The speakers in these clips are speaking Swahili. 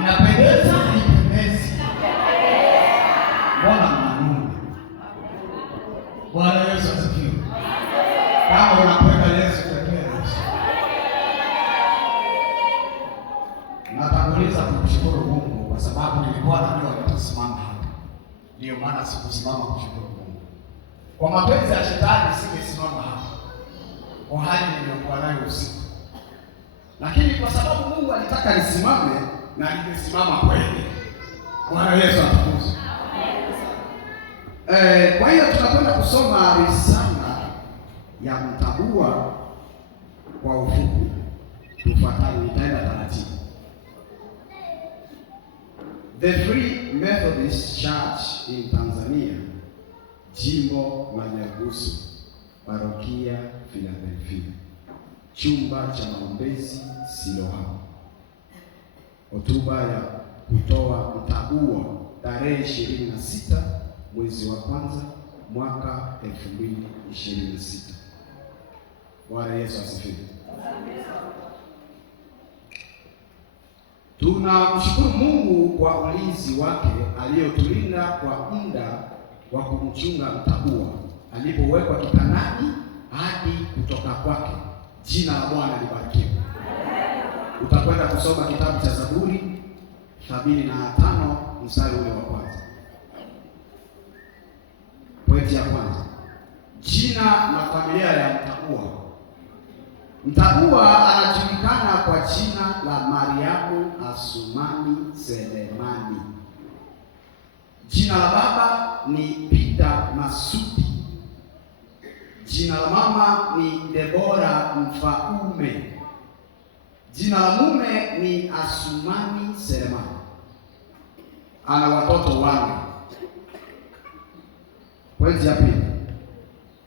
Inapendeza, haipendezi? Mbona mnanuna? Bwana Yesu asifiwe. Kama unapenda Yesu pekee. Natanguliza kumshukuru Mungu kwa sababu nilikuwa najua nitasimama hapa. Ndio maana sikusimama kushukuru Mungu. Kwa mapenzi ya shetani singesimama hapa kwa hali niliyokuwa nayo usiku, lakini kwa sababu Mungu alitaka nisimame na ningesimama kweli. Bwana Yesu atukuzwe. Kwa hiyo tunakwenda kusoma risala ya Mtabua kwa ufupi. Tufuatane, nitaenda taratibu. The Free Methodist Church in Tanzania, Jimbo la Nyarugusu, Parokia Philadelphia, chumba cha maombezi Siloamu. Hotuba ya kutoa mtabua tarehe 26 mwezi wa kwanza mwaka 2026. Bwana Yesu asifiwe. Tunamshukuru Mungu kwa ulinzi wake aliyotulinda kwa muda wa kumchunga mtabua alipowekwa kitandani hadi kutoka kwake. Jina la Bwana libarikiwe. Utakwenda kusoma kitabu cha Zaburi 75 mstari ule wa kwanza. Pointi ya kwanza, jina na familia ya mtabua. Mtabua anajulikana kwa jina la Mariamu Asumani Selemani. Jina la baba ni Peter Masudi. Jina la mama ni Debora Mfaume. Jina la mume ni Asumani Selemani. Ana watoto wanne. Pointi ya pili,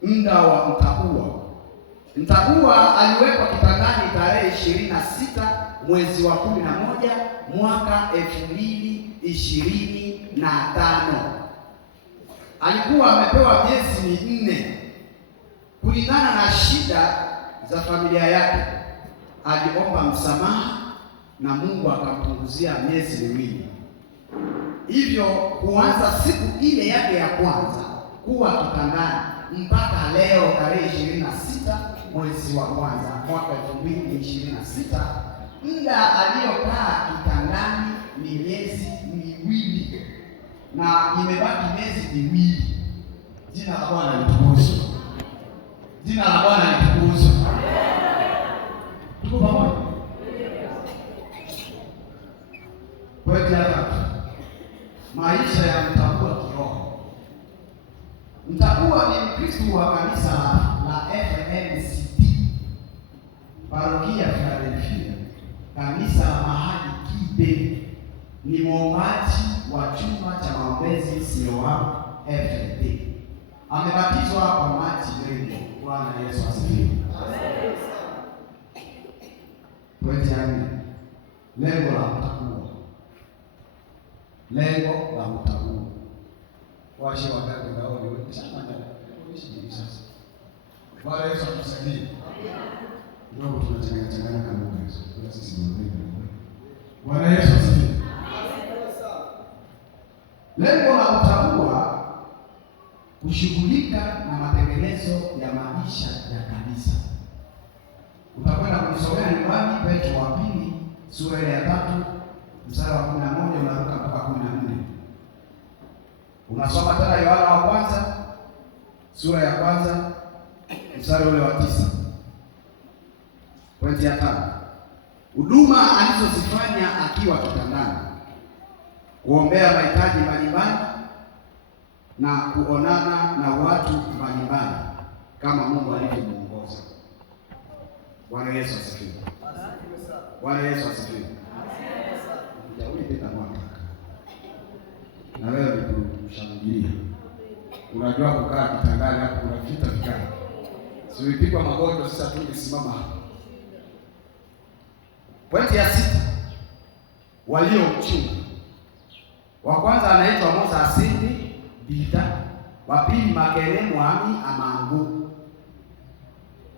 muda wa mtabua. Mtabua aliwekwa kitandani tarehe 26 mwezi wa 11 mwaka 2025. Alikuwa amepewa miezi minne. Kulingana na shida za familia yake, aliomba msamaha na Mungu akampunguzia miezi miwili. Hivyo kuanza siku ile yake ya kwanza kuwa kitandani mpaka leo tarehe 26 mwezi wa kwanza mwaka 2026, muda aliyokaa kitandani ni miezi miwili na imebaki miezi miwili. Jina la Bwana litukuzwe. Jina la Bwana litukuzwe. Tuko pamoja? Pointi ya tatu, maisha ya mtabua kiroho. Mtabua ni Mkristo wa kanisa la FMCT, Parokia Philadelphia, kanisa la mahali Kibe. Ni mwombaji wa chumba cha maombezi Siloamu FMD. Amebatizwa kwa maji mengi. Bwana Yesu asifiwe. Pointi ya nne, lengo la mtabua. Lengo la mtabua. Washe wakati ndio ni chama cha kuishi sasa. Bwana Yesu atusaidie. Ndio tunachanganya kama hizo. Kwa sisi ni wengi. Bwana Yesu asifiwe. Lengo la mtabua kushughulika na matengenezo ya maisha ya kanisa. Utakwenda kusomea nyumbani Petro wa pili sura ya 3 mstari wa 11 unaruka mpaka 14. Unasoma tena Yohana wa kwanza sura ya kwanza mstari ule wa 9. Pointi ya 5, huduma alizozifanya akiwa kitandani: kuombea mahitaji mbalimbali na kuonana na watu mbalimbali kama Mungu alivyomuongoza. Bwana Yesu asifiwe. Bwana Yesu asifiwe. Jauli tena mwaka. Na wewe kushangilia. Unajua kukaa kitandani hapo kuna vita vikali. Siwipigwa magonjwa sasa tungesimama hapa. Pointi ya 6, waliomchunga. Wa kwanza anaitwa Moza Asindi Bita, wa pili Makere Mwami Amangu,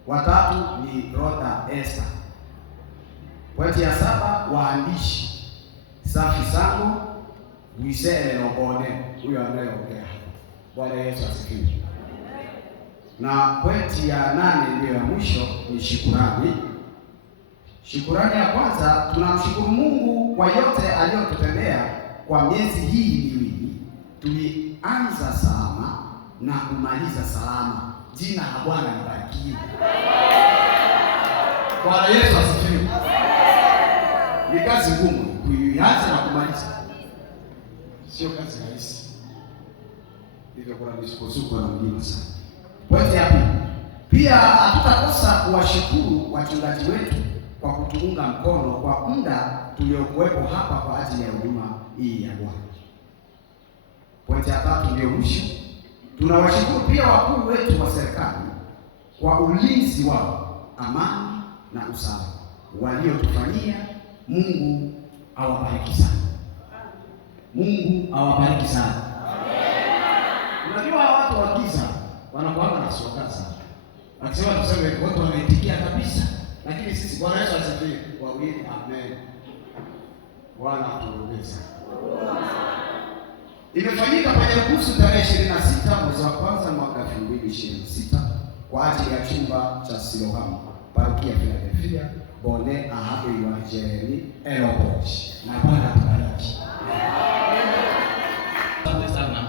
wa tatu ni Rhoda Esther. Pointi ya 7, waandishi safi sana uisele na ubone huyo anayeongea. Bwana Yesu asifiwe. Na pointi ya 8 ndio ya mwisho ni shukrani. Shukrani ya kwanza, tunamshukuru Mungu kwa yote aliyotutendea kwa miezi hii miwili. Tulianza salama na kumaliza salama. Jina la Bwana libarikiwe. Bwana Yesu asifiwe. Ni kazi ngumu kuianza na kumaliza. Sio kazi rahisi. Hivyo kuna misukosuko na mlima sana. Pointi ya pili, pia hatutakosa kuwashukuru wachungaji wetu kwa kutuunga mkono kwa muda tuliokuwepo hapa kwa ajili ya huduma hii ya Bwana. Pointi ya tatu ndio mwisho, tunawashukuru pia wakuu wetu wa serikali kwa ulinzi wao, amani na usalama waliotufanyia. Mungu awabariki sana. Mungu awabariki sana. Unajua watu wa giza wanakuanga na soka sana. Akisema tuseme watu wanaitikia kabisa. Lakini sisi Bwana Yesu asifiwe. Wawili amen. Bwana atuongoze. Imefanyika Pentekoste tarehe 26 mwezi wa kwanza mwaka 2026 kwa ajili ya chumba cha Siloamu, parokia ya Philadelphia, Bone Ahabe wa Jeremy Eloboch. Na Bwana atubariki. Asante sana.